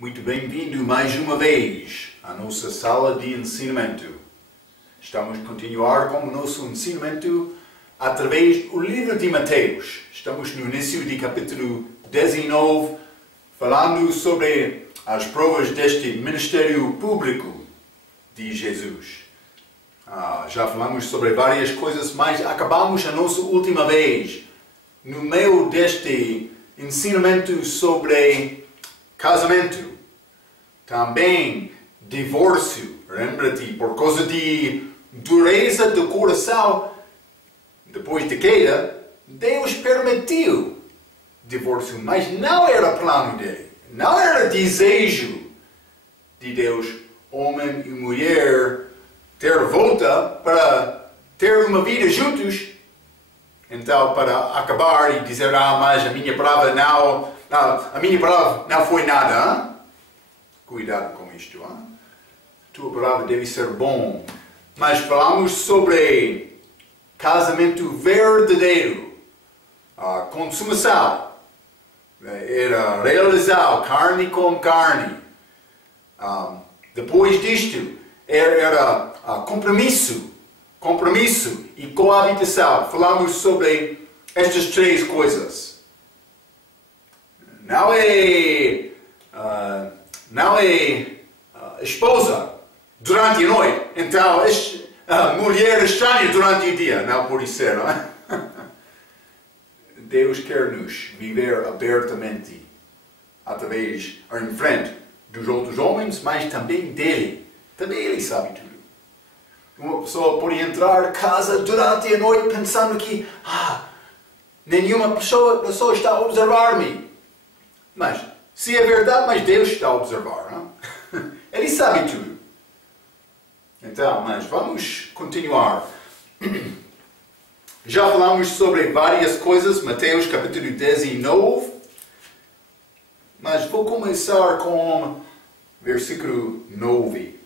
Muito bem-vindo mais uma vez à nossa sala de ensinamento. Estamos a continuar com o nosso ensinamento através do livro de Mateus. Estamos no início do capítulo 19, falando sobre as provas deste ministério público de Jesus. Já falamos sobre várias coisas, mas acabamos a nossa última vez no meio deste ensinamento sobre casamento. Também divórcio. Lembra-te, por causa de dureza do coração, depois da queda, Deus permitiu divórcio, mas não era plano dele. Não era desejo de Deus, homem e mulher, ter volta para ter uma vida juntos. Então, para acabar e dizer, mas a minha palavra não foi nada. Hein? Cuidado com isto. Hein? Tua palavra deve ser bom. Mas falamos sobre casamento verdadeiro. A consumação. Era realizar carne com carne. Depois disto, era compromisso e coabitação. Falamos sobre estas três coisas. Não é esposa durante a noite. Então, mulher estranha durante o dia. Não pode ser, não é? Deus quer-nos viver abertamente, através, em frente dos outros homens, mas também dele. Também ele sabe tudo. Uma pessoa pode entrar em casa durante a noite pensando que nenhuma pessoa está a observar-me. Mas, se é verdade, mas Deus está a observar. Não? Ele sabe tudo. Então, mas vamos continuar. Já falamos sobre várias coisas, Mateus capítulo 19. Mas vou começar com versículo 9.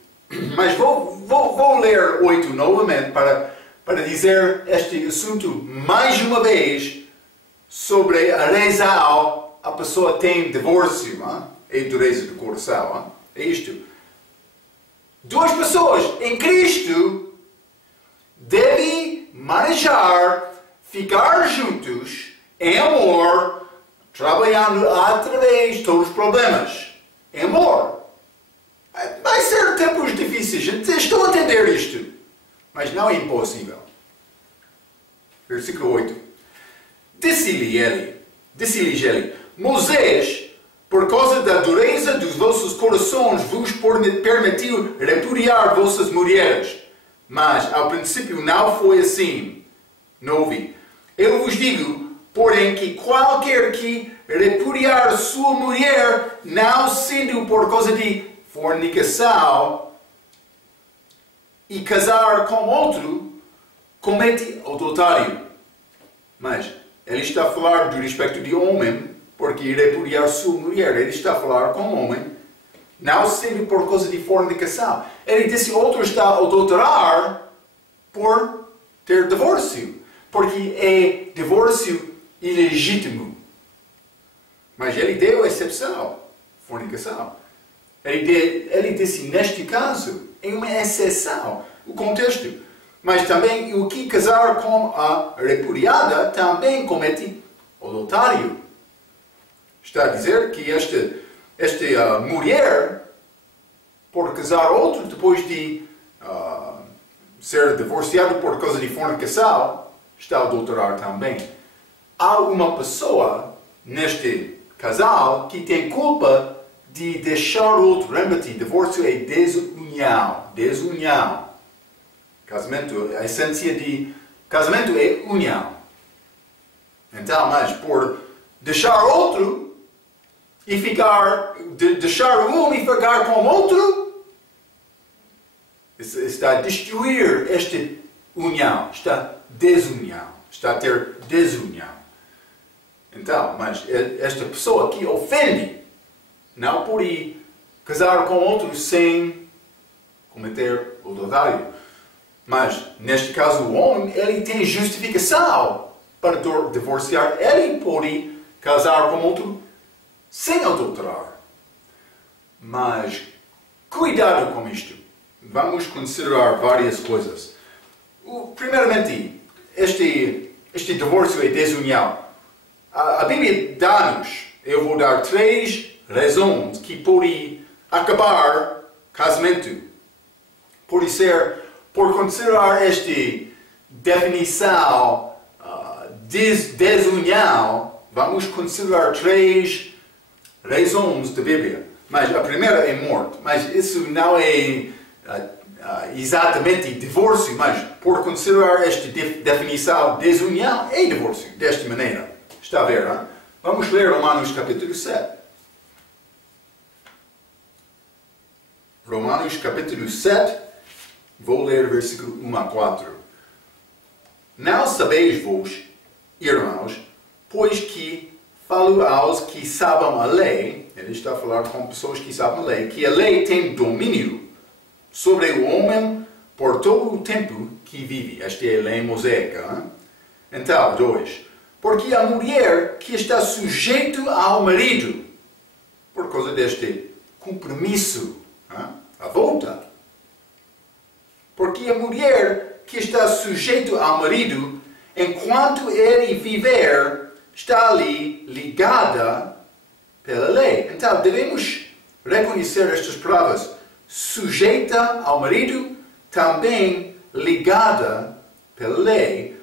Mas vou ler 8 novamente para dizer este assunto mais uma vez sobre a razão a pessoa tem divórcio. É dureza do coração. É isto. Duas pessoas em Cristo devem manejar, ficar juntos em amor, trabalhando através de todos os problemas. Em amor. Vai ser tempos difíceis. Estou a entender isto. Mas não é impossível. Versículo 8. Disse-lhe ele, Moisés, por causa da dureza dos vossos corações, vos permitiu repudiar vossas mulheres. Mas, ao princípio, não foi assim. 9. Eu vos digo, porém, que qualquer que repudiar sua mulher, não sendo por causa de fornicação, e casar com outro, comete adultério. Mas ele está a falar do respeito de homem, porque repudiar sua mulher, ele está a falar com homem, não sendo por causa de fornicação. Ele disse outro está a adulterar por ter divórcio, porque é divórcio ilegítimo. Mas ele deu a exceção, fornicação. Ele disse, neste caso, é uma exceção, o contexto. Mas também, o que casar com a repudiada também comete adultério. Está a dizer que esta mulher, por casar outro, depois de ser divorciado por causa de fornicação, está a adulterar também. Há uma pessoa neste casal que tem culpa de deixar o outro. Lembra-te, divórcio é desunião. Casamento, a essência de casamento é união. Então, mas por deixar outro e deixar um e ficar com outro, está a destruir esta união, está a ter desunião. Então, mas esta pessoa que ofende, não pode casar com outro sem cometer adultério. Mas, neste caso, o homem, ele tem justificação para divorciar. Ele pode casar com outro sem adulterar. Mas cuidado com isto. Vamos considerar várias coisas. Primeiramente, este divórcio é desunião. A Bíblia dá-nos, eu vou dar 3 razões que podem acabar casamento. Pode ser, por considerar esta definição desunião, vamos considerar 3 razões da Bíblia. Mas a primeira é morte. Mas isso não é exatamente divórcio, mas por considerar esta definição desunião, é divórcio, desta maneira. Está a ver, hein? Vamos ler Romanos capítulo 7. Romanos capítulo 7, vou ler versículo 1 a 4. Não sabeis vós, irmãos, pois que falo aos que sabem a lei, ele está a falar com pessoas que sabem a lei, que a lei tem domínio sobre o homem por todo o tempo que vive. Esta é a lei mosaica. Hein? Então, 2. Porque a mulher que está sujeita ao marido, por causa deste compromisso, a volta. Porque a mulher que está sujeita ao marido, enquanto ele viver, está ali ligada pela lei. Então, devemos reconhecer estas palavras. Sujeita ao marido, também ligada pela lei,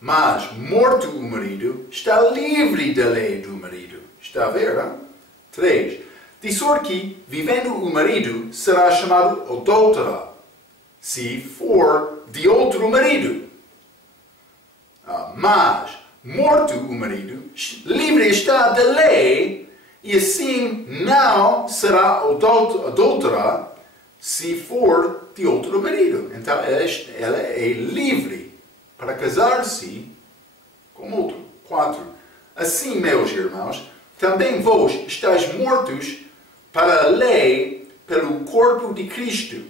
mas morto o marido, está livre da lei do marido. Está a ver? Hein? 3. De sorte que, vivendo o marido, será chamado adúltera, se for de outro marido. Mas, morto o marido, livre está da lei, e assim não será adúltera, se for de outro marido. Então, ela é livre para casar-se com outro. 4. Assim, meus irmãos, também vós estáis mortos para a lei pelo corpo de Cristo,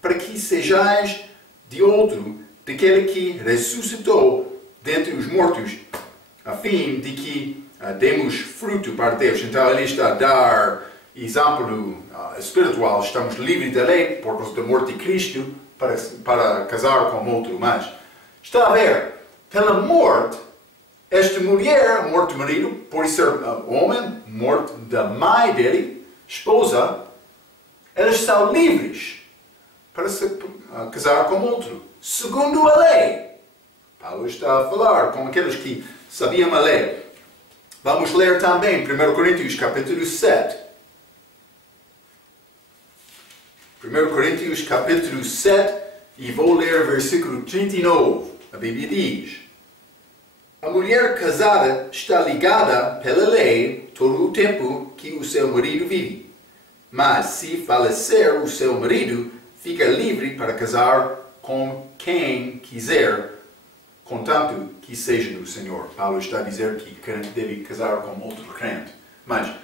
para que sejais de outro, daquele que ressuscitou dentre os mortos, a fim de que demos fruto para Deus. Então, ele está a dar exemplo espiritual. Estamos livres da lei por causa da morte de Cristo para casar com outro. Mas está a ver, pela morte, esta mulher, morte do marido, pode ser homem, morte da mãe dele, esposa, elas são livres para se casar com outro, segundo a lei. Paulo está a falar com aqueles que sabiam a lei. Vamos ler também 1 Coríntios capítulo 7. 1 Coríntios capítulo 7 e vou ler versículo 39. A Bíblia diz: a mulher casada está ligada pela lei todo o tempo que o seu marido vive. Mas se falecer o seu marido, fica livre para casar com quem quiser, contanto que seja do Senhor. Paulo está a dizer que o crente deve casar com outro crente. Mas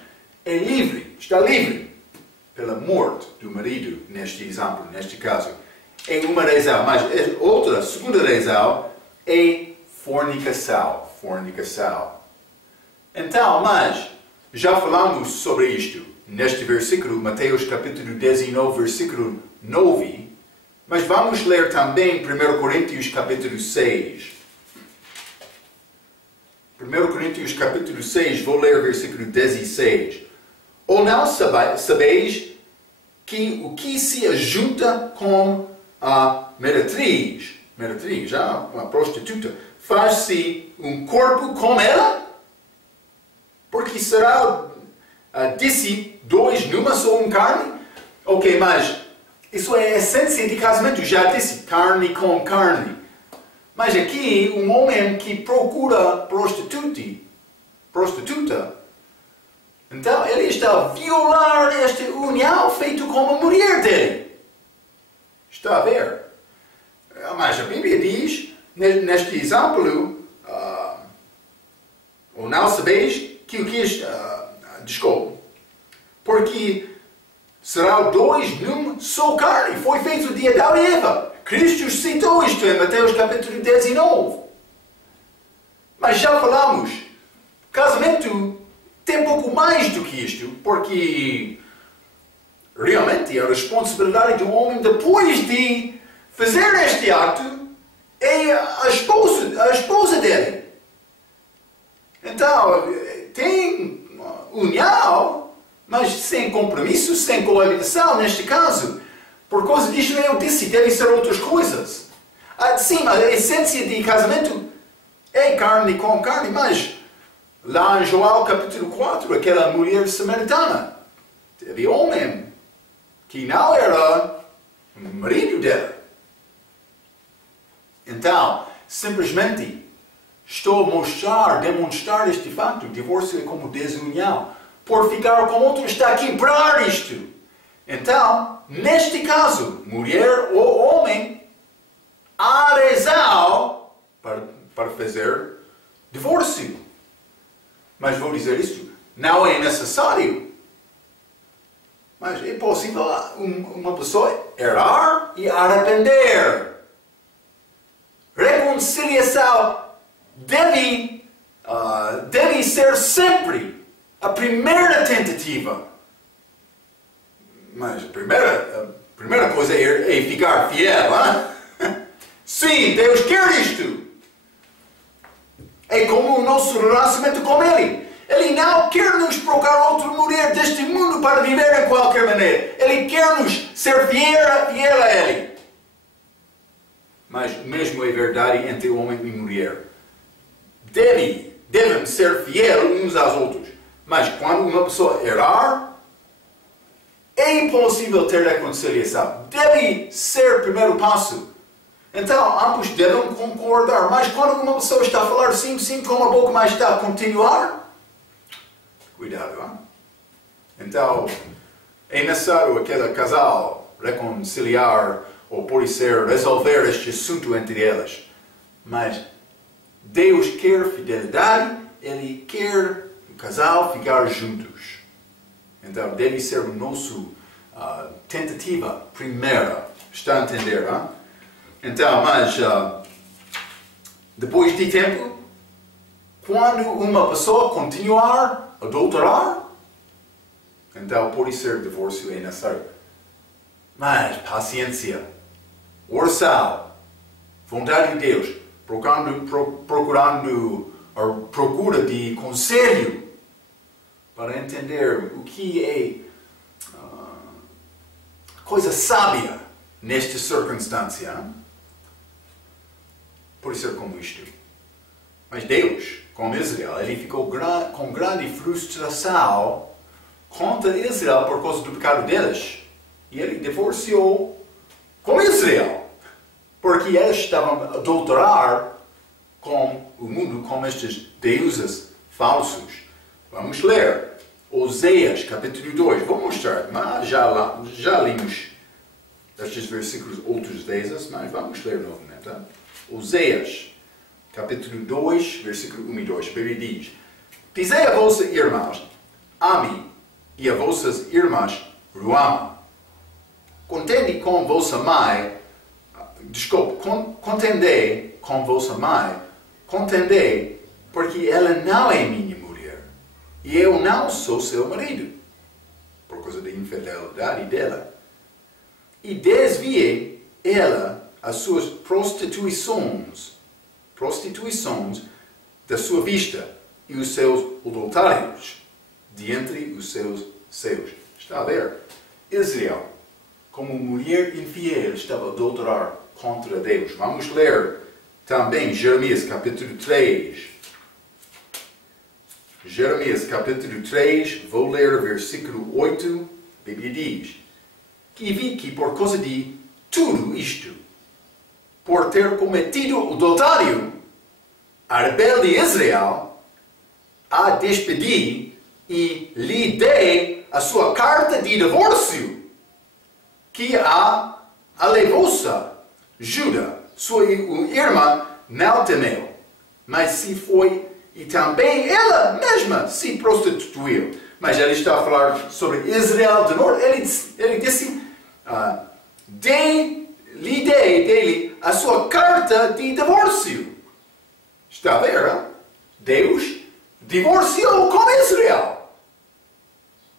é livre, está livre pela morte do marido, neste exemplo, neste caso. É uma razão, mas outra, segunda razão, é fornicação. Então, mas, já falamos sobre isto neste versículo, Mateus capítulo 19, versículo 9, mas vamos ler também 1 Coríntios capítulo 6. 1 Coríntios capítulo 6, vou ler versículo 16. Ou não sabeis que o que se ajunta com a meretriz, já uma prostituta, faz-se um corpo com ela? Porque será, disse, 2 numa só uma carne? Ok, mas isso é a essência de casamento, já disse, carne com carne. Mas aqui, um homem que procura prostituta, então ele está a violar esta união feita com a mulher dele. Está a ver? Mas a Bíblia diz, neste exemplo, ou não sabeis que o que desculpe, porque serão 2 num só carne. Foi feito de Adão e Eva. Cristo citou isto em Mateus capítulo 19. Mas já falamos, casamento tem pouco mais do que isto, porque realmente a responsabilidade do homem depois de fazer este ato é a esposa dele. Então, tem união, mas sem compromisso, sem coabitação neste caso. Por causa disso eu disse, devem ser outras coisas. Sim, a essência de casamento é carne com carne, mas lá em João capítulo 4, aquela mulher samaritana, teve homem que não era marido dela. Então, simplesmente estou a demonstrar este facto. O divórcio é como desunião. Por ficar com outro está a quebrar isto. Então, neste caso, mulher ou homem, há razão para fazer divórcio. Mas vou dizer isto, não é necessário. Mas é possível uma pessoa errar e arrepender. Reconciliação deve ser sempre a primeira tentativa. Mas a primeira coisa é ficar fiel. Hein? Sim, Deus quer isto. É como o nosso relacionamento com Ele. Ele não quer nos procurar outra mulher deste mundo para viver em qualquer maneira. Ele quer nos ser fiel a Ele. Mas mesmo é verdade entre homem e mulher. Devem ser fiéis uns aos outros. Mas quando uma pessoa errar, é impossível ter reconciliação. Deve ser o primeiro passo. Então, ambos devem concordar. Mas quando uma pessoa está a falar sim, sim, com a boca, mas está a continuar, cuidado, hein? Então, é necessário aquele casal reconciliar ou pode ser resolver este assunto entre elas. Mas Deus quer fidelidade, Ele quer o casal ficar juntos. Então, deve ser a nossa tentativa primeira. Está a entender, hein? Então, mas depois de tempo, quando uma pessoa continuar a adulterar, então pode ser divórcio é necessário. Mas paciência, oração, vontade de Deus, procurando a procura de conselho para entender o que é coisa sábia nesta circunstância. Hein? Pode ser como isto. Mas Deus, com Israel, ele ficou com grande frustração contra Israel por causa do pecado deles. E ele divorciou com Israel. Porque eles estavam a adulterar com o mundo, com estes deuses falsos. Vamos ler. Oséias, capítulo 2. Vou mostrar, mas já lemos estes versículos outras vezes, mas vamos ler novamente. Tá? Oséias, capítulo 2, versículo 1 e 2. A Bíblia diz: Dizei a vossas irmãs, ame, e a vossas irmãs, ruama. Contende com vossa mãe, contendei com vossa mãe, contendei, porque ela não é minha mulher, e eu não sou seu marido, por causa da infidelidade dela. E desviei ela as suas prostituições da sua vista e os seus adultérios de entre os seus seios. Está a ver? Israel, como mulher infiel, estava a adulterar contra Deus. Vamos ler também Jeremias capítulo 3. Jeremias capítulo 3, vou ler o versículo 8. A Bíblia diz: que vi que por causa de tudo isto, por ter cometido o adultério, a rebelde Israel a despedi e lhe dei a sua carta de divórcio, que a alevosa Juda, sua irmã, não temeu, mas se foi e também ela mesma se prostituiu. Mas ele está a falar sobre Israel do Norte. Ele disse, lhe dei dele a sua carta de divórcio. Está a ver? Hein? Deus divorciou com Israel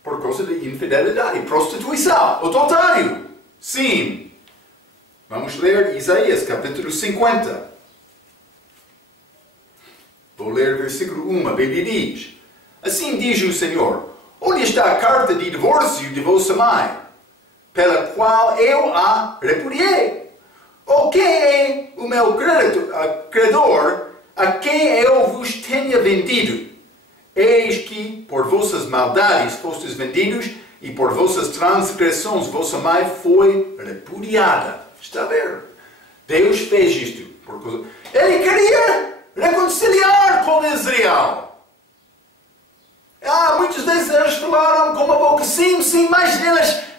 por causa de infidelidade, prostituição, adultério. Sim. Vamos ler Isaías, capítulo 50. Vou ler versículo 1, a Bíblia diz: Assim diz o Senhor: Onde está a carta de divórcio de vossa mãe, pela qual eu a repudiei? Ou quem é o meu credor, a quem eu vos tenha vendido? Eis que por vossas maldades fostes vendidos, e por vossas transgressões vossa mãe foi repudiada. Está a ver? Deus fez isto. Ele queria reconciliar com Israel. Muitas vezes eles falaram com a boca sim, sim, mas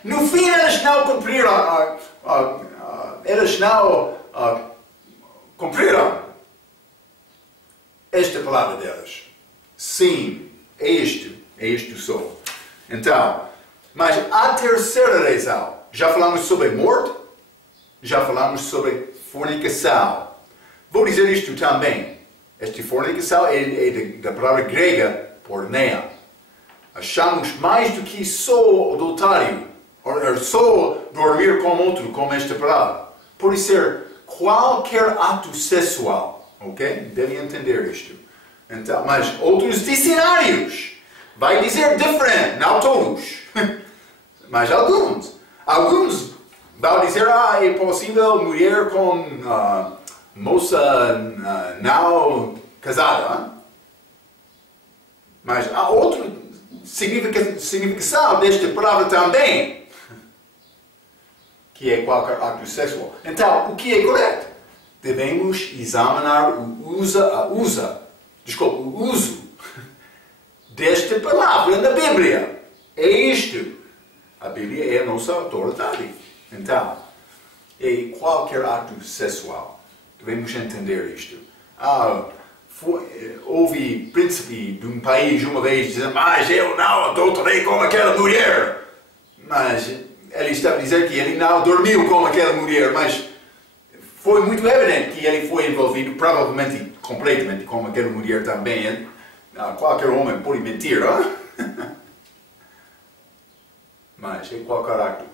no fim eles não cumpriram. Eles não cumpriram esta palavra deles. Sim, é isto só. Então, mas a terceira razão, já falamos sobre morte, já falamos sobre fornicação. Vou dizer isto também. Esta fornicação é da palavra grega porneia. Achamos mais do que só adultério, ou só dormir com outro, como esta palavra. Pode ser qualquer ato sexual, ok? Devem entender isto. Então, mas outros dicionários vai dizer diferente, não todos, mas alguns. Alguns vão dizer, é possível mulher com moça não casada. Mas há outra significação desta palavra também, que é qualquer ato sexual. Então, o que é correto? Devemos examinar o uso desta palavra na Bíblia. É isto. A Bíblia é a nossa autoridade. Então, é qualquer ato sexual. Devemos entender isto. Houve príncipe de um país uma vez dizendo, mas eu não adulterei com aquela mulher. Mas ele estava a dizer que ele não dormiu com aquela mulher, mas foi muito evidente que ele foi envolvido, provavelmente, completamente com aquela mulher também. Qualquer homem pode mentir, não? Mas é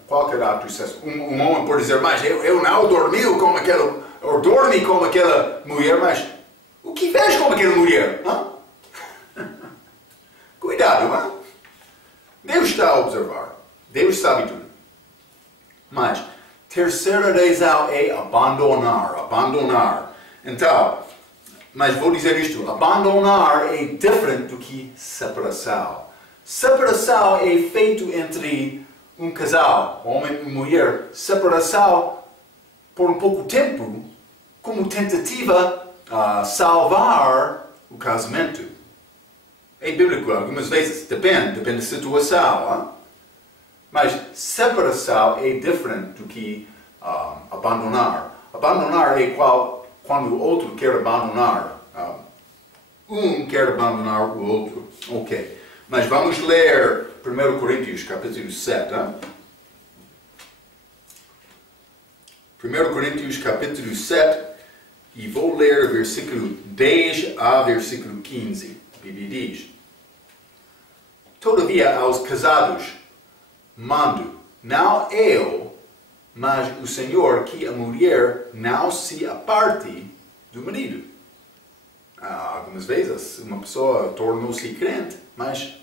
qualquer ato sexual. Um homem pode dizer, mas eu não dormi com aquela, ou dormi com aquela mulher, mas o que fez com aquela mulher? Cuidado, não? Deus está a observar. Deus sabe tudo. Mas, terceira razão é abandonar. Então, mas vou dizer isto, abandonar é diferente do que separação. Separação é feito entre um casal, homem e mulher. Separação por um pouco tempo, como tentativa a salvar o casamento. É bíblico algumas vezes, depende da situação. Hein? Mas separação é diferente do que abandonar. Abandonar é quando o outro quer abandonar. Um quer abandonar o outro. Ok. Mas vamos ler 1 Coríntios, capítulo 7. Hein? 1 Coríntios, capítulo 7. E vou ler versículo 10 a versículo 15. A Bíblia diz: Todavia aos casados mando, não eu, mas o Senhor, que a mulher não se aparte do marido. Algumas vezes uma pessoa tornou-se crente, mas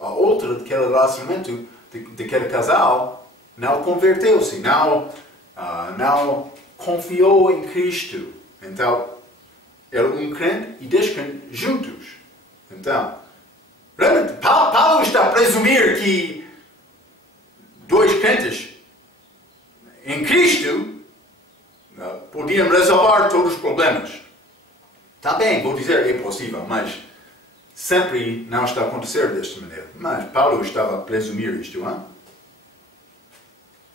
a outra daquele relacionamento, daquele casal, não converteu-se, não confiou em Cristo. Então, era um crente e descrente juntos. Então, realmente, Paulo está a presumir que dois crentes em Cristo podiam resolver todos os problemas. Também, vou dizer, é possível, mas sempre não está a acontecer desta maneira. Mas Paulo estava a presumir isto. Hein?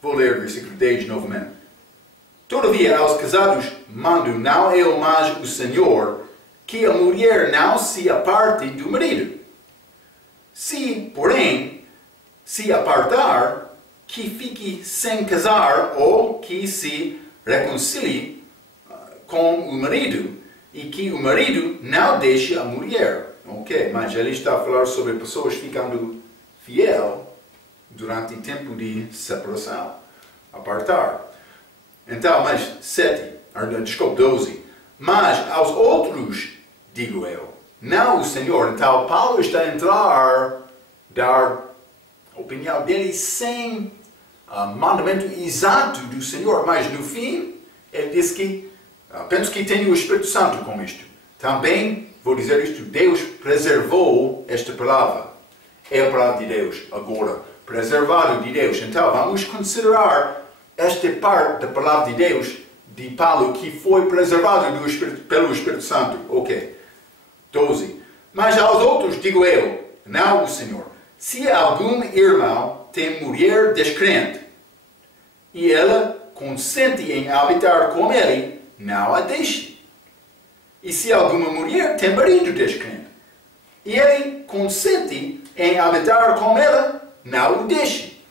Vou ler o versículo 10 novamente. Todavia aos casados mando, não eu, mas o Senhor, que a mulher não se aparte do marido. Se, porém, se apartar, que fique sem casar ou que se reconcilie com o marido e que o marido não deixe a mulher. Ok, mas ele está a falar sobre pessoas ficando fiel durante o tempo de separação, apartar. Então, mas 12. Mas aos outros digo eu, não o Senhor. Então, Paulo está a entrar, dar a opinião dele sem mandamento exato do Senhor, mas no fim, ele diz que, penso que tem o Espírito Santo com isto. Também, vou dizer isto, Deus preservou esta palavra. É a palavra de Deus, agora, preservado de Deus. Então, vamos considerar esta parte da palavra de Deus, de Paulo, que foi preservado pelo Espírito Santo. Ok. 12. Mas aos outros digo eu, não o Senhor. Se algum irmão tem mulher descrente, e ela consente em habitar com ele, não a deixe. E se alguma mulher tem marido descrente, e ele consente em habitar com ela, não o deixe.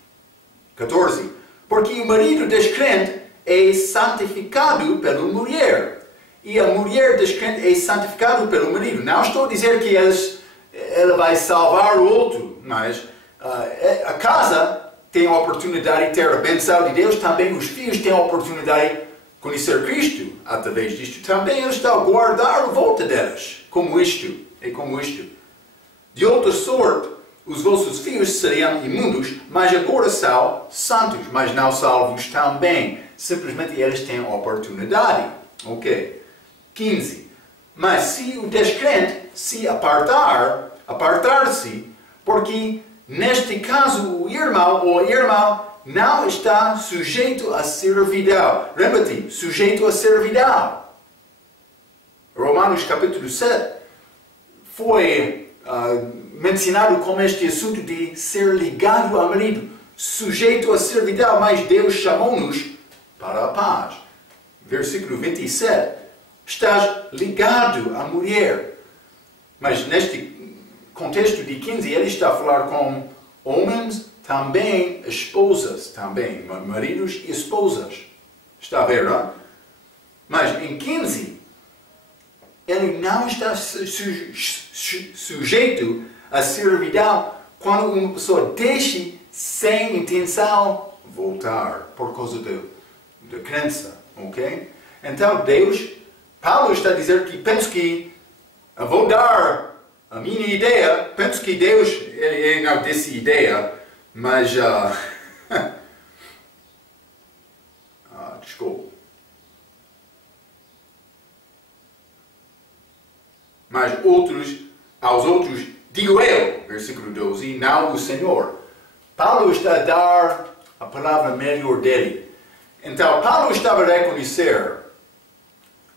14. Porque o marido descrente é santificado pela mulher, e a mulher descrente é santificada pelo marido. Não estou a dizer que ela vai salvar o outro, mas a casa tem a oportunidade de ter a bênção de Deus, também os filhos têm a oportunidade de conhecer Cristo através disto. Também eles estão a guardar a volta delas, como isto, é como isto. De outra sorte, os vossos filhos seriam imundos, mas agora são santos, mas não salvos também. Simplesmente eles têm a oportunidade. Ok. 15. Mas se o descrente se apartar-se, porque neste caso o irmão ou a irmã não está sujeito à servidão. Lembra-te, sujeito à servidão. Romanos capítulo 7 foi mencionado como este assunto de ser ligado ao marido, sujeito à servidão, mas Deus chamou-nos para a paz. Versículo 27. Estás ligado à mulher. Mas neste contexto de 15, ele está a falar com homens, também esposas, também maridos e esposas. Está a ver, não? Mas em 15, ele não está sujeito à servidão quando uma pessoa deixa sem intenção voltar por causa da crença, ok? Então Paulo está a dizer que penso que vou dar a minha ideia, penso que Deus, ele não disse ideia, mas desculpa. Mas aos outros digo eu, versículo 12, não o Senhor. Paulo está a dar a palavra melhor dele. Então, Paulo estava a reconhecer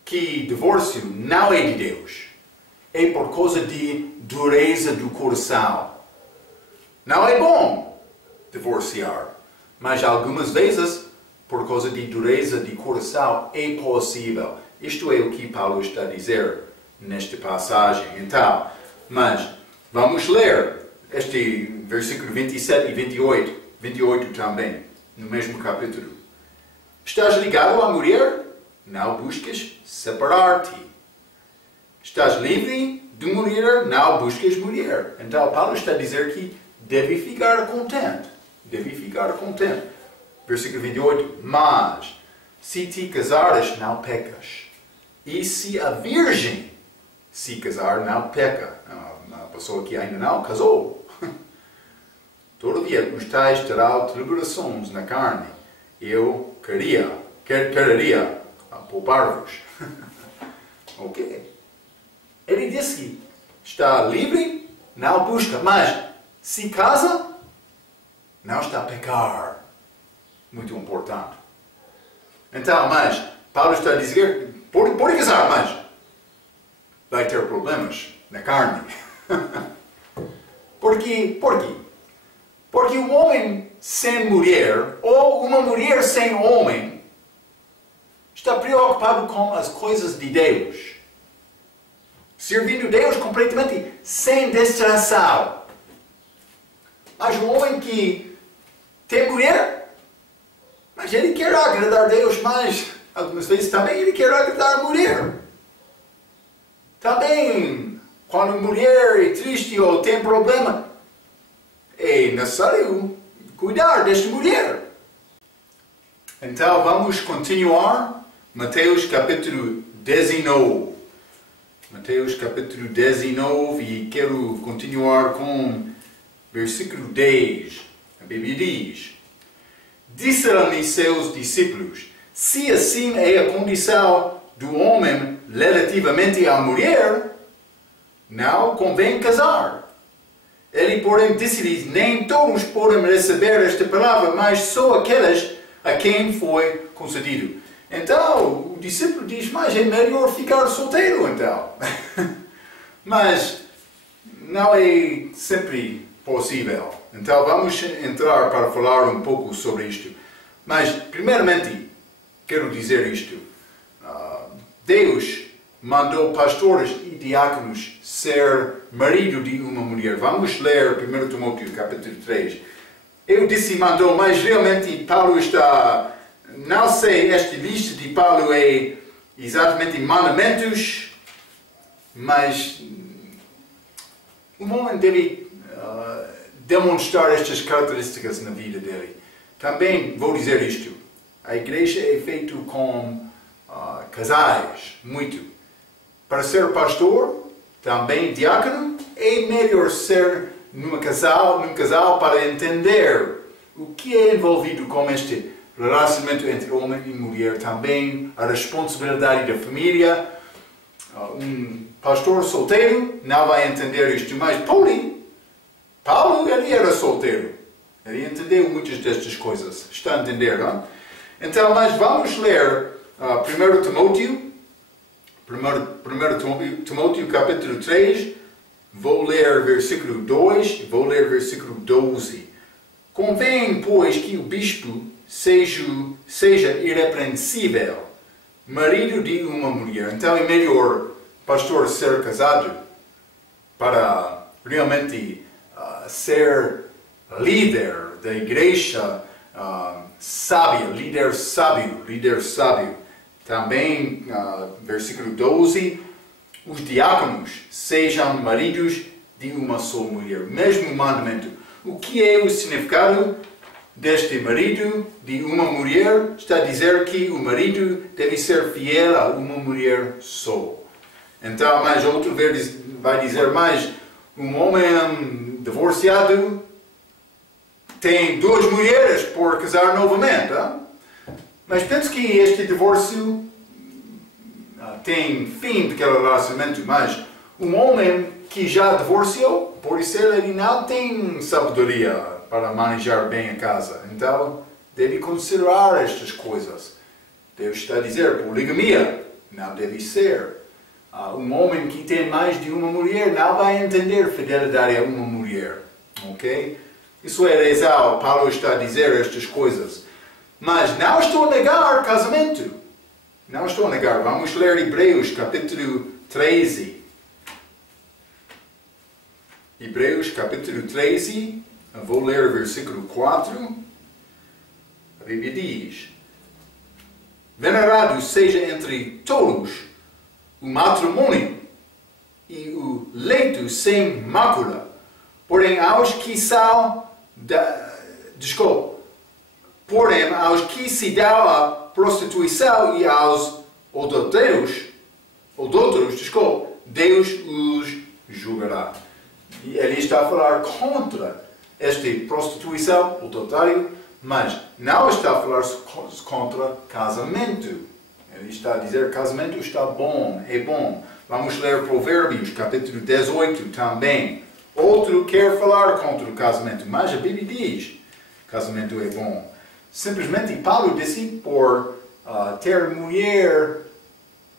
que divórcio não é de Deus. É por causa de dureza do coração. Não é bom divorciar, mas algumas vezes, por causa de dureza de coração, é possível. Isto é o que Paulo está a dizer nesta passagem. Então, mas vamos ler este versículo 27 e 28 também, no mesmo capítulo. Estás ligado à mulher? Não busques separar-te. Estás livre de mulher? Não busques mulher. Então, Paulo está a dizer que deve ficar contente. Deve ficar contente. Versículo 28. Mas, se te casares, não pecas. E se a virgem se casar, não peca. Uma pessoa que ainda não casou. Todavia, os tais terão tribulações na carne. Eu quereria poupar-vos. Ok. Ele disse que está livre, não busca, mas se casa, não está a pecar. Muito importante. Então, mas, Paulo está a dizer, pode casar, mas vai ter problemas na carne. Por quê? Porque um homem sem mulher, ou uma mulher sem homem, está preocupado com as coisas de Deus. Servindo Deus completamente sem distração. Mas um homem que tem mulher, mas ele quer agradar a Deus, mas algumas vezes também ele quer agradar a mulher. Também, quando a mulher é triste ou tem problema, é necessário cuidar desta mulher. Então vamos continuar. Mateus capítulo 19. Mateus capítulo 19 e quero continuar com versículo 10. A Bíblia diz: Disseram-lhe seus discípulos: se assim é a condição do homem relativamente à mulher, não convém casar. Ele, porém, disse-lhes: nem todos podem receber esta palavra, mas só aqueles a quem foi concedido. Então, o discípulo diz: mas é melhor ficar solteiro, então. Mas não é sempre possível. Então, vamos entrar para falar um pouco sobre isto. Mas, primeiramente, quero dizer isto. Deus mandou pastores e diáconos ser marido de uma mulher. Vamos ler 1 Timóteo capítulo 3. Eu disse mandou, mas realmente Paulo está... Não sei, esta lista de Paulo é exatamente mandamentos, mas um homem deve demonstrar estas características na vida dele. Também vou dizer isto. A igreja é feita com casais, muito. Para ser pastor, também diácono, é melhor ser num casal para entender o que é envolvido com este relacionamento entre homem e mulher. Também a responsabilidade da família. Um pastor solteiro não vai entender isto, mas Paulo ele era solteiro. Ele entendeu muitas destas coisas. Está a entender, não? Então, mas vamos ler 1 Timóteo capítulo 3, vou ler versículo 2 e vou ler versículo 12. Convém, pois, que o bispo seja irrepreensível, marido de uma mulher. Então é melhor pastor ser casado para realmente ser líder da igreja sábio, líder sábio. Também, versículo 12, os diáconos sejam maridos de uma só mulher. Mesmo mandamento. O que é o significado deste marido de uma mulher? Está a dizer que o marido deve ser fiel a uma mulher só. Então, mais outro vai dizer, mais um homem divorciado tem duas mulheres por casar novamente. Hein? Mas penso que este divórcio tem fim daquele relacionamento, mas um homem que já divorciou, por isso ele não tem sabedoria para manejar bem a casa. Então, deve considerar estas coisas. Deus está a dizer, poligamia não deve ser. Um homem que tem mais de uma mulher não vai entender fidelidade a uma mulher. Ok? Isso é razão. Paulo está a dizer estas coisas. Mas não estou a negar casamento. Não estou a negar. Vamos ler Hebreus capítulo 13. Hebreus capítulo 13. Eu vou ler o versículo 4. A Bíblia diz: venerado seja entre todos o matrimônio e o leito sem mácula. Porém, aos que são... Porém, aos que se dão à prostituição e aos adúlteros, Deus os julgará. E ele está a falar contra esta prostituição, adultério, mas não está a falar contra casamento. Ele está a dizer que casamento está bom, é bom. Vamos ler Provérbios, capítulo 18 também. Outro quer falar contra o casamento, mas a Bíblia diz que casamento é bom. Simplesmente Paulo disse por ter mulher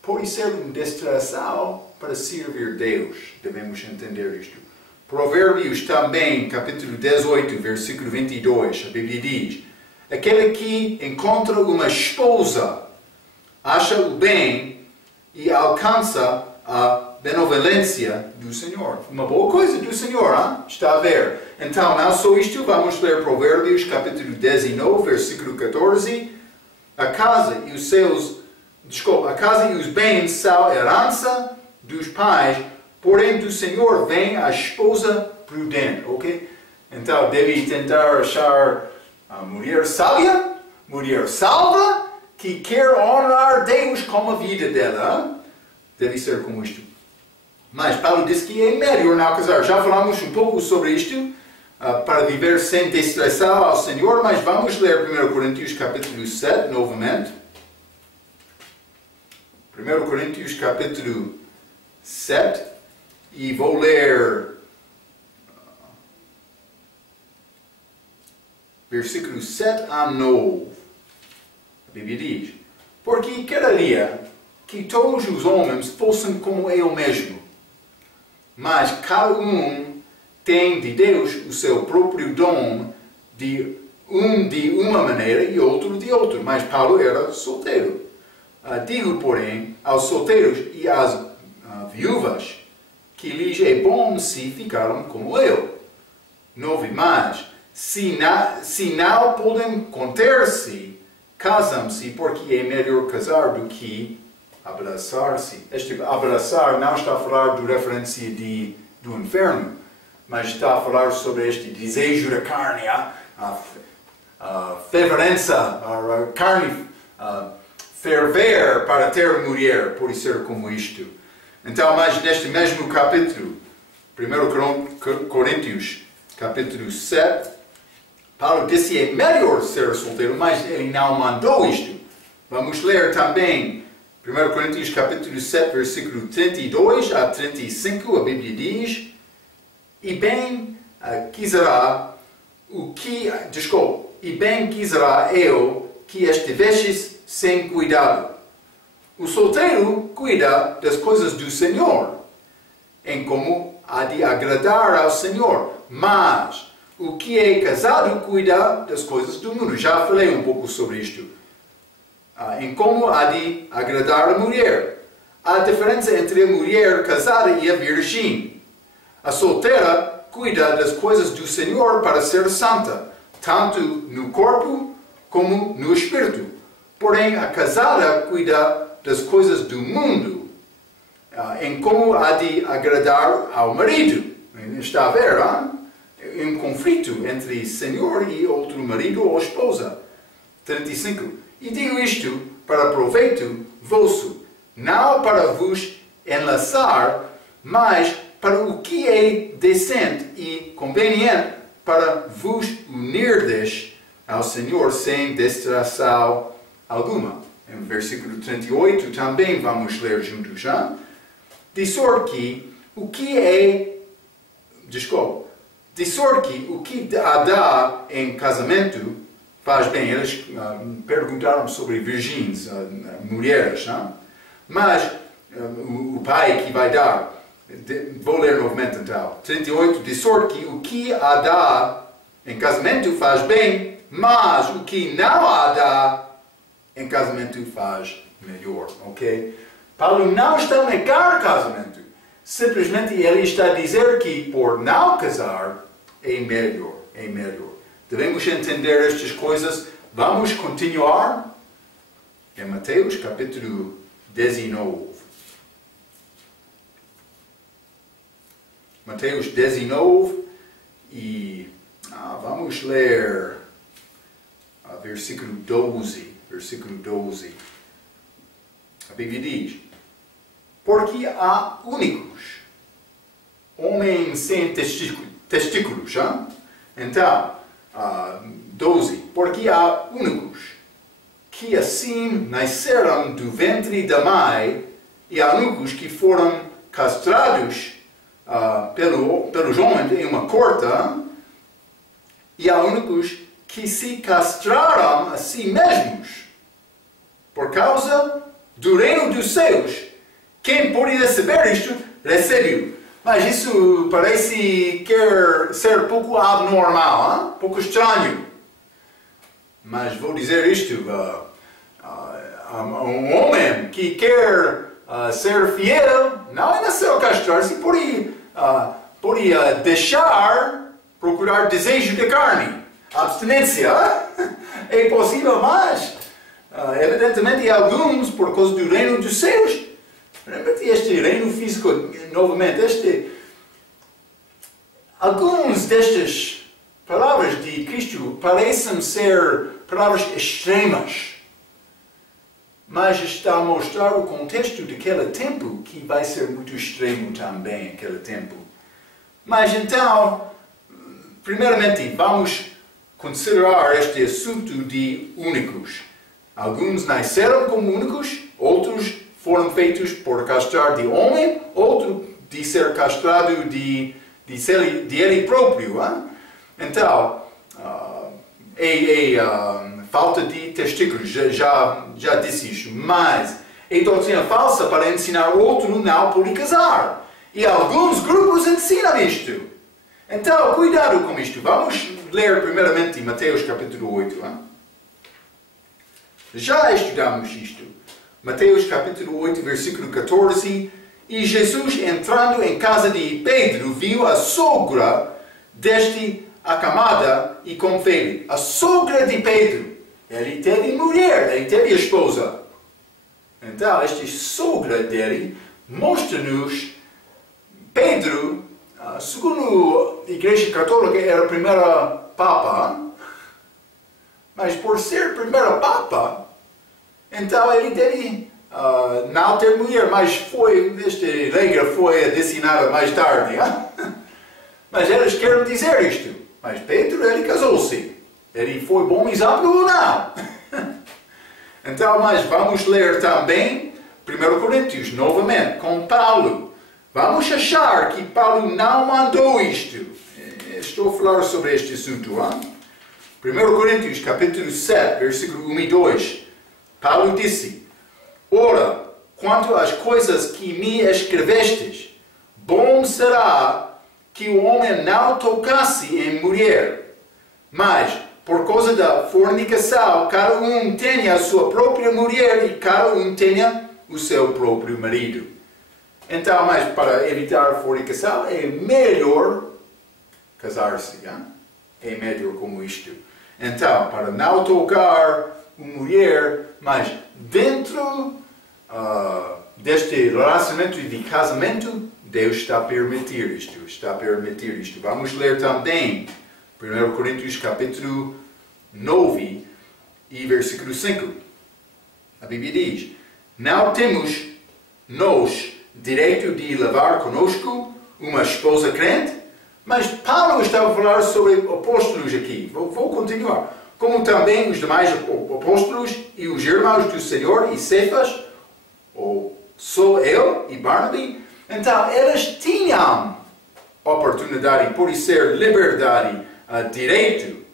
pode ser uma distração para servir Deus. Devemos entender isto. Provérbios também, capítulo 18, versículo 22, a Bíblia diz: aquele que encontra uma esposa acha o bem e alcança a benevolência do Senhor. Uma boa coisa do Senhor, hein? Está a ver. Então, não só isto, vamos ler Provérbios, capítulo 19, versículo 14. A casa e os bens são herança dos pais, porém do Senhor vem a esposa prudente, ok? Então deve tentar achar a mulher sábia, mulher salva, que quer honrar Deus com a vida dela. Deve ser como isto. Mas Paulo diz que é melhor não casar. Já falamos um pouco sobre isto, para viver sem destressar ao Senhor, mas vamos ler 1 Coríntios capítulo 7 novamente. 1 Coríntios capítulo 7, e vou ler versículos 7 a 9. A Bíblia diz: porque quereria que todos os homens fossem como eu mesmo, mas cada um tem de Deus o seu próprio dom, de uma maneira e outro de outra. Mas Paulo era solteiro. Digo, porém, aos solteiros e às viúvas, que lhes é bom se ficaram como eu. 9. Mas, se não podem conter-se, casam-se, porque é melhor casar do que abraçar-se. Este abraçar não está a falar de referência do inferno, mas está a falar sobre este desejo da carne, a fervença, a carne ferver para ter mulher, por ser como isto. Então, mas neste mesmo capítulo, 1 Coríntios, capítulo 7, Paulo disse que é melhor ser solteiro, mas ele não mandou isto. Vamos ler também 1 Coríntios, capítulo 7, versículo 32 a 35, a Bíblia diz: e bem quisera eu que estivesses sem cuidado. O solteiro cuida das coisas do Senhor, em como há de agradar ao Senhor. Mas o que é casado cuida das coisas do mundo. Já falei um pouco sobre isto. Em como há de agradar a mulher. Há diferença entre a mulher casada e a virgem. A solteira cuida das coisas do Senhor para ser santa, tanto no corpo como no espírito. Porém, a casada cuida das coisas do mundo, em como há de agradar ao marido. Está a ver, um conflito entre Senhor e outro marido ou esposa. 35. E digo isto para proveito vosso, não para vos enlaçar, mas para o que é decente e conveniente, para vos unirdes ao Senhor sem distração alguma. Em versículo 38 também vamos ler juntos, de sorte que o que dá em casamento faz bem. Eles perguntaram sobre virgens, mulheres, mas o pai que vai dar, vou ler novamente então, 38, de sorte que o que dá em casamento faz bem, mas o que não dá em casamento faz melhor, ok? Paulo não está a negar casamento. Simplesmente ele está a dizer que por não casar é melhor, é melhor. Devemos entender estas coisas. Vamos continuar em Mateus capítulo 19. Mateus 19 e vamos ler versículo 12. Versículo 12. A Bíblia diz: porque há únicos, homens sem testículos, Então, 12. Porque há únicos que assim nasceram do ventre da mãe, e há únicos que foram castrados pelos homens em uma corte, e há únicos que se castraram a si mesmos por causa do reino dos céus. Quem pode receber isto, recebeu. Mas isso parece quer ser pouco abnormal, pouco estranho. Mas vou dizer isto, um homem que quer ser fiel, não é necessário castrar-se, pode deixar, procurar desejo de carne. Abstinência é possível, mas evidentemente alguns, por causa do reino dos céus, lembra-te este reino físico, novamente, alguns destes palavras de Cristo parecem ser palavras extremas, mas está a mostrar o contexto daquele tempo, que vai ser muito extremo também, aquele tempo. Mas então, primeiramente, vamos considerar este assunto de únicos. Alguns nasceram como únicos, outros foram feitos por castrar de homem, outro de ser castrado de ele próprio. Hein? Então, falta de testículos, já disse isso, mas é doutrina falsa para ensinar outro não por casar. E alguns grupos ensinam isto. Então, cuidado com isto. Vamos ler primeiramente Mateus capítulo 8. Hein? Já estudamos isto. Mateus capítulo 8, versículo 14. E Jesus, entrando em casa de Pedro, viu a sogra deste acamada e com febre. A sogra de Pedro. Ele teve mulher, ele teve esposa. Então, esta sogra dele mostra-nos Pedro, segundo a Igreja Católica, era a primeira Papa, mas por ser primeira Papa, então ele deve não ter mulher, mas esta regra foi adicionada mais tarde. Mas eles querem dizer isto. Mas Pedro, ele casou-se. Ele foi bom exemplo ou não? Então, mas vamos ler também 1 Coríntios, novamente, com Paulo. Vamos achar que Paulo não mandou isto. Estou a falar sobre este assunto. 1 Coríntios, capítulo 7, versículo 1 e 2. Paulo disse: Ora, quanto às coisas que me escrevestes, bom será que o homem não tocasse em mulher. Mas, por causa da fornicação, cada um tenha a sua própria mulher e cada um tenha o seu próprio marido. Então, mas para evitar fornicação, é melhor casar-se. É melhor como isto. Então, para não tocar uma mulher, mas dentro deste relacionamento de casamento, Deus está a permitir isto. Está a permitir isto. Vamos ler também 1 Coríntios capítulo 9 e versículo 5. A Bíblia diz: Não temos nós direito de levar conosco uma esposa crente? Mas Paulo estava a falar sobre apóstolos aqui. Vou continuar. Como também os demais apóstolos e os irmãos do Senhor e Cefas, ou só eu e Barnaby. Então, eles tinham oportunidade, por ser liberdade, direito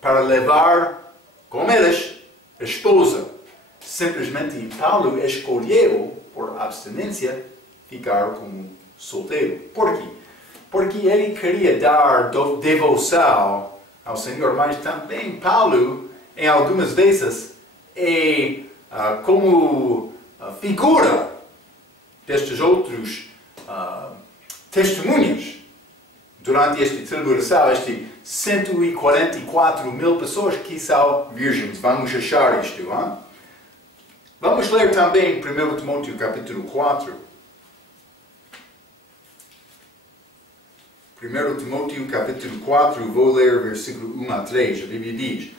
para levar com eles a esposa. Simplesmente Paulo escolheu, por abstinência, ficar como solteiro. Por quê? Porque ele queria dar devoção ao Senhor, mas também Paulo, em algumas vezes, é como figura destes outros testemunhas. Durante esta tribulação, 144 mil pessoas que são virgens. Vamos achar isto. Hein? Vamos ler também 1 Timóteo capítulo 4. 1 Timóteo capítulo 4, vou ler versículo 1 a 3. A Bíblia diz: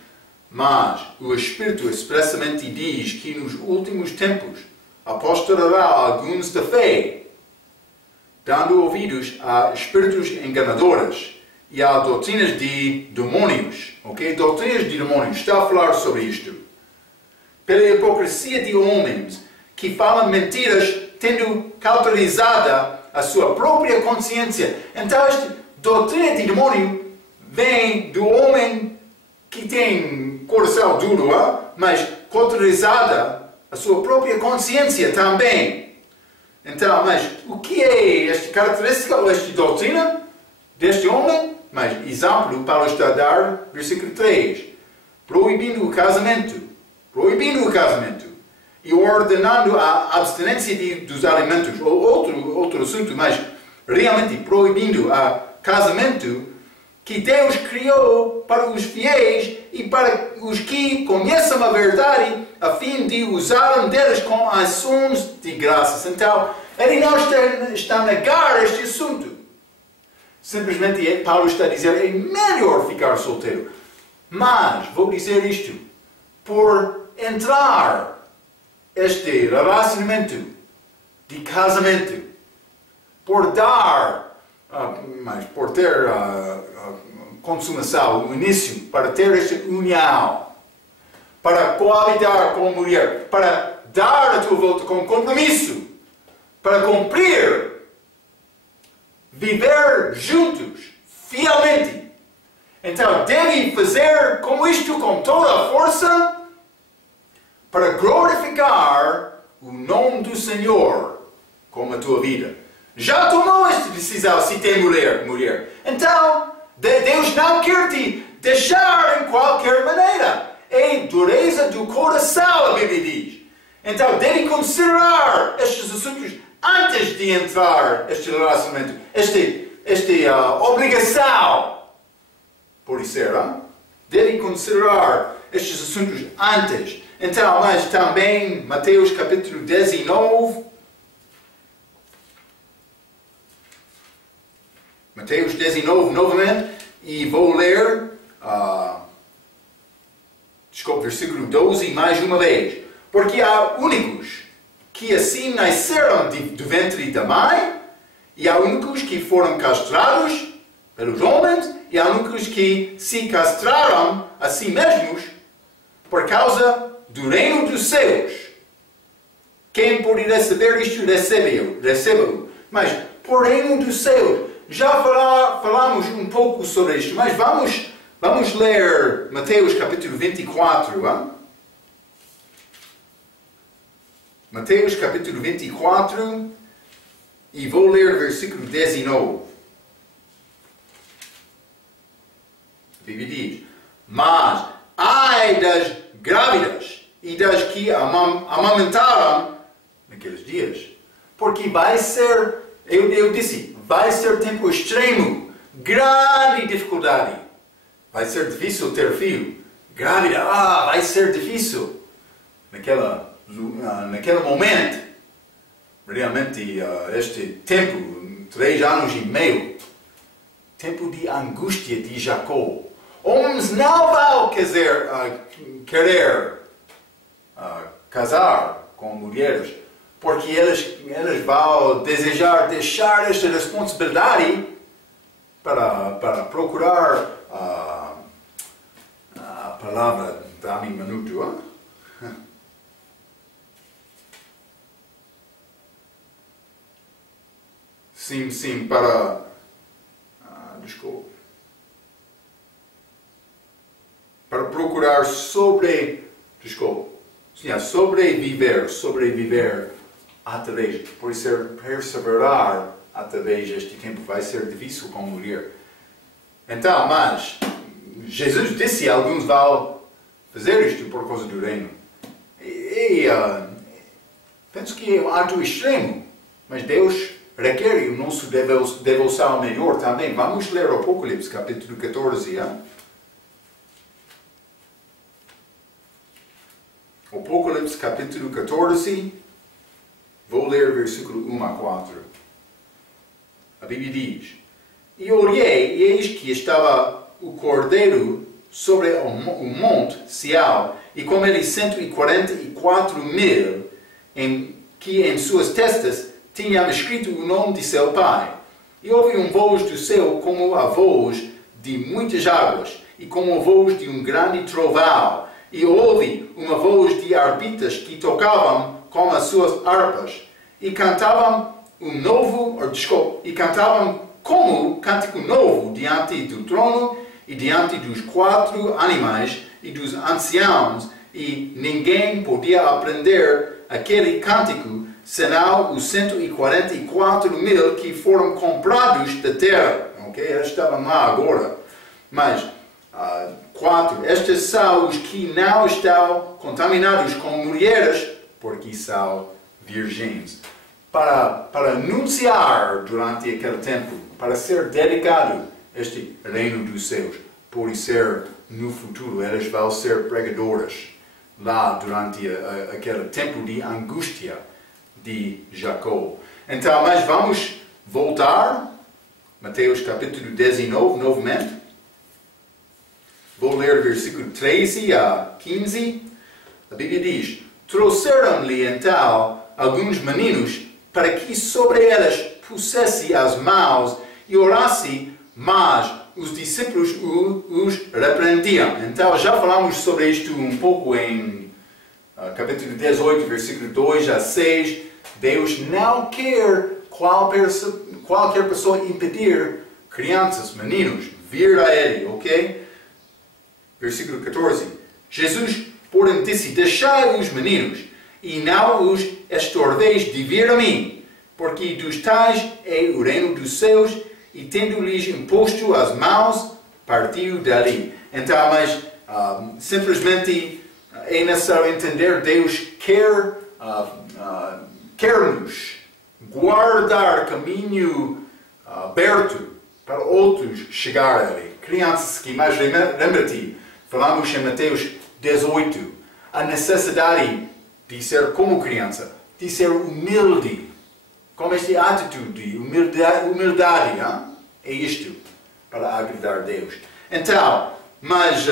Mas o Espírito expressamente diz que nos últimos tempos apostatará alguns da fé, dando ouvidos a espíritos enganadores e a doutrinas de demônios. Ok? Doutrinas de demônios. Está a falar sobre isto. Pela hipocrisia de homens que falam mentiras, tendo cauterizada a sua própria consciência. Então, esta doutrina de demônio vem do homem que tem coração duro, mas cauterizada a sua própria consciência também. Então, mas o que é esta característica ou esta doutrina deste homem? Mas, exemplo, Paulo está a dar, versículo 3, proibindo o casamento. Proibindo o casamento. E ordenando a abstinência dos alimentos. Outro assunto, mas realmente proibindo o casamento que Deus criou para os fiéis e para os que conhecem a verdade, a fim de usarem deles com ações de graças. Então, ele não está a negar este assunto. Simplesmente Paulo está a dizer, é melhor ficar solteiro. Mas, vou dizer isto, por entrar este relacionamento de casamento, por dar, por ter consumação, o início, para ter esta união, para coabitar com a mulher, para dar a tua volta com compromisso, para cumprir, viver juntos, fielmente. Então, deve fazer com isto com toda a força para glorificar o nome do Senhor com a tua vida. Já tomou esta decisão se tem mulher. Então, Deus não quer te deixar em qualquer maneira. É dureza do coração, a Bíblia diz. Então, deve considerar estes assuntos antes de entrar neste relacionamento, esta obrigação. Por isso, deve considerar estes assuntos antes. Então, mas também, Mateus capítulo 19. Mateus 19, novamente, e vou ler, versículo 12 mais uma vez. Porque há únicos que assim nasceram do ventre da mãe, e há únicos que foram castrados pelos homens, e há únicos que se castraram a si mesmos por causa do reino dos céus. Quem pode receber isto, receba-o. Mas, por reino dos céus, já falamos um pouco sobre isto, mas vamos ler Mateus capítulo 24. Mateus capítulo 24, e vou ler versículo 19. A Bíblia diz: mas ai das grávidas e das que amamentaram naqueles dias, porque vai ser, eu disse, vai ser tempo extremo, grande dificuldade. Vai ser difícil ter filho. Grávida, vai ser difícil. Naquele momento, realmente, este tempo, 3 anos e meio, tempo de angústia de Jacó. Homens não vão querer casar com mulheres, porque eles vão desejar deixar esta responsabilidade para procurar a palavra, dá-me um minuto. Sim, para... desculpa. Para procurar sobreviver através, por ser perseverar através deste tempo vai ser difícil com a mulher. Então, mas Jesus disse que alguns vão fazer isto por causa do reino. Penso que é um ato extremo, mas Deus requer o nosso devoção melhor também. Vamos ler o Apocalipse capítulo 14. Apocalipse capítulo 14, vou ler versículo 1 a 4. A Bíblia diz: e olhei, e eis que estava o Cordeiro sobre o monte Sião, e com ele 144.000, que em suas testas tinham escrito o nome de seu Pai. E houve um voz do céu como a voz de muitas águas, e como a voz de um grande trovão. E houve uma voz de arpistas que tocavam com as suas harpas, e cantavam como cântico novo diante do trono, e diante dos 4 animais e dos anciãos, e ninguém podia aprender aquele cântico, senão os 144.000 que foram comprados da terra. Eles estavam lá agora. Mas, 4. Estes são os que não estão contaminados com mulheres, porque são virgens. Para anunciar durante aquele tempo, para ser dedicado este reino dos céus, por ser no futuro, eles vão ser pregadoras lá durante aquele tempo de angústia de Jacó. Então, mas vamos voltar Mateus capítulo 19, novamente. Vou ler versículo 13 a 15. A Bíblia diz: trouxeram-lhe então alguns meninos para que sobre elas pusesse as mãos e orasse, mas os discípulos os repreendiam. Então já falamos sobre isto um pouco em capítulo 18, versículo 2 a 6. Deus não quer qualquer pessoa impedir crianças, meninos, vir a Ele, ok? Versículo 14. Jesus, porém, disse: deixai os meninos, e não os estorveis de vir a mim, porque dos tais é o reino dos céus, e tendo-lhes imposto as mãos, partiu dali. Então, mas simplesmente é necessário entender: Deus quer-nos guardar caminho aberto para outros chegar a Ele. Crianças que mais lembra-te, falamos em Mateus 18, a necessidade de ser como criança, de ser humilde, com esta atitude, humildade, é isto, para agradar a Deus. Então, mas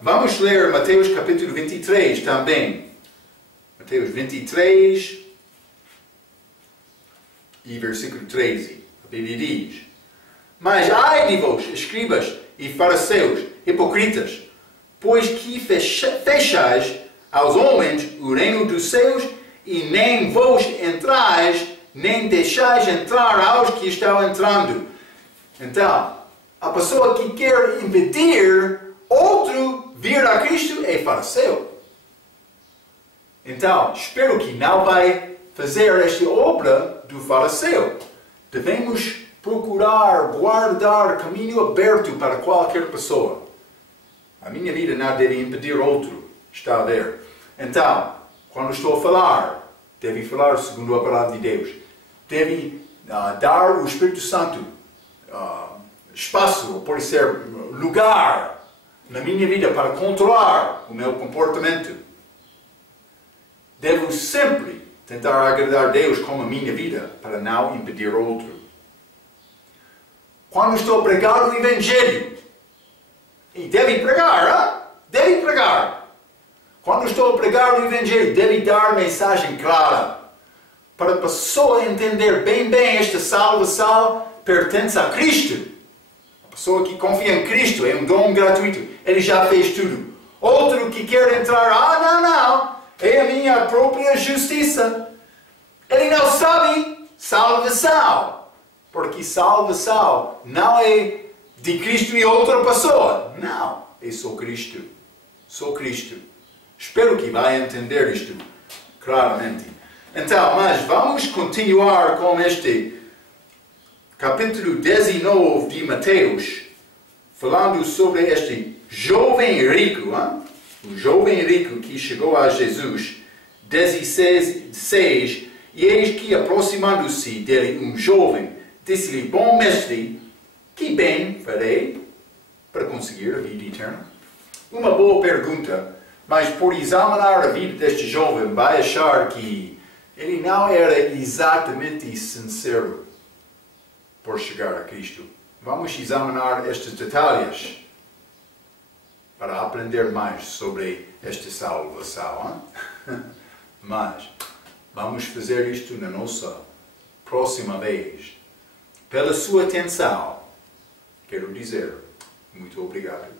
vamos ler Mateus capítulo 23 também. Mateus 23 e versículo 13. A Bíblia diz: mas ai de vós, escribas e fariseus, hipocritas, pois que fechais aos homens o reino dos céus, e nem vós entrais, nem deixais entrar aos que estão entrando. Então, a pessoa que quer impedir outro vir a Cristo é fariseu. Então, espero que não vai fazer esta obra do fariseu. Devemos procurar guardar caminho aberto para qualquer pessoa. A minha vida não deve impedir outro. Está a ver? Então, quando estou a falar, deve falar segundo a palavra de Deus. Deve dar o Espírito Santo espaço, pode ser lugar na minha vida para controlar o meu comportamento. Devo sempre tentar agradar a Deus com a minha vida para não impedir outro. Quando estou a pregar o Evangelho, e deve pregar, deve pregar. Quando estou a pregar o Evangelho, deve dar mensagem clara, para a pessoa entender bem esta salvação pertence a Cristo. A pessoa que confia em Cristo é um dom gratuito. Ele já fez tudo. Outro que quer entrar, não, é a minha própria justiça. Ele não sabe salvação, porque salvação não é de Cristo e outra pessoa. Não, é só Cristo. Só Cristo. Espero que vai entender isto claramente. Então, mas vamos continuar com este capítulo 19 de Mateus, falando sobre este jovem rico, o jovem rico que chegou a Jesus, 16, e eis que, aproximando-se dele um jovem, disse-lhe: bom mestre, que bem farei para conseguir a vida eterna? Uma boa pergunta, mas por examinar a vida deste jovem, vai achar que ele não era exatamente sincero por chegar a Cristo. Vamos examinar estes detalhes para aprender mais sobre esta salvação. Mas vamos fazer isto na nossa próxima vez. Pela sua atenção, quero dizer muito obrigado.